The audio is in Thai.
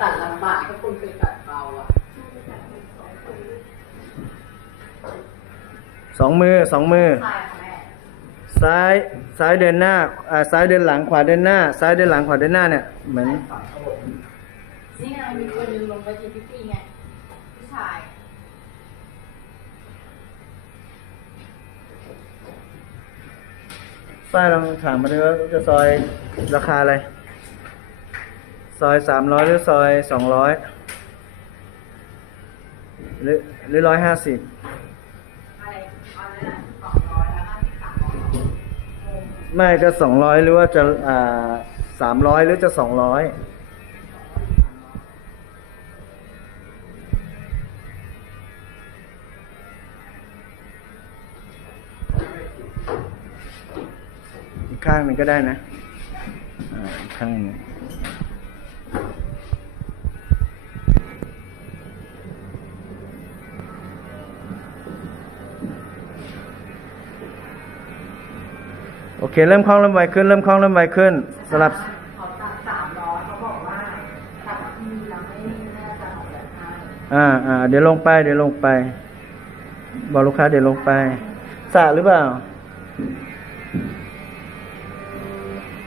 ตัดลำบากถ้าคุณเคยตัดเบาอะสองมือสองมือใช่ค่ะแม่ซ้ายซ้ายเดินหน้าอ่าซ้ายเดินหลังขวาเดินหน้า ซ้ายเดินหลังขวาเดินหน้าเนี่ยเหมือนนี่ไงมีคนนึงลงไปทีพิตี้ไงผู้ชายป้ายลองถามมาด้วยว่าจะซอยราคาอะไร ซอยสามร้อยหรือซอยสองร้อยหรือหรือร้อยห้าสิบไม่จะสองร้อยหรือว่าจะอ่าสามร้อยหรือจะสองร้อยข้างหนึ่งก็ได้นะข้างหนึ่ง โอเค เริ่มคล่องเริ่มไวขึ้น เริ่มคล่องเริ่มไวขึ้น สลับเขาตัดสามร้อเขาบอกว่าตัดที่เราไม่น่าจะออกแบบให้อ่าอ่าเดี๋ยวลงไป เดี๋ยวลงไป บอกลูกค้าเดี๋ยวลงไปสระหรือเปล่า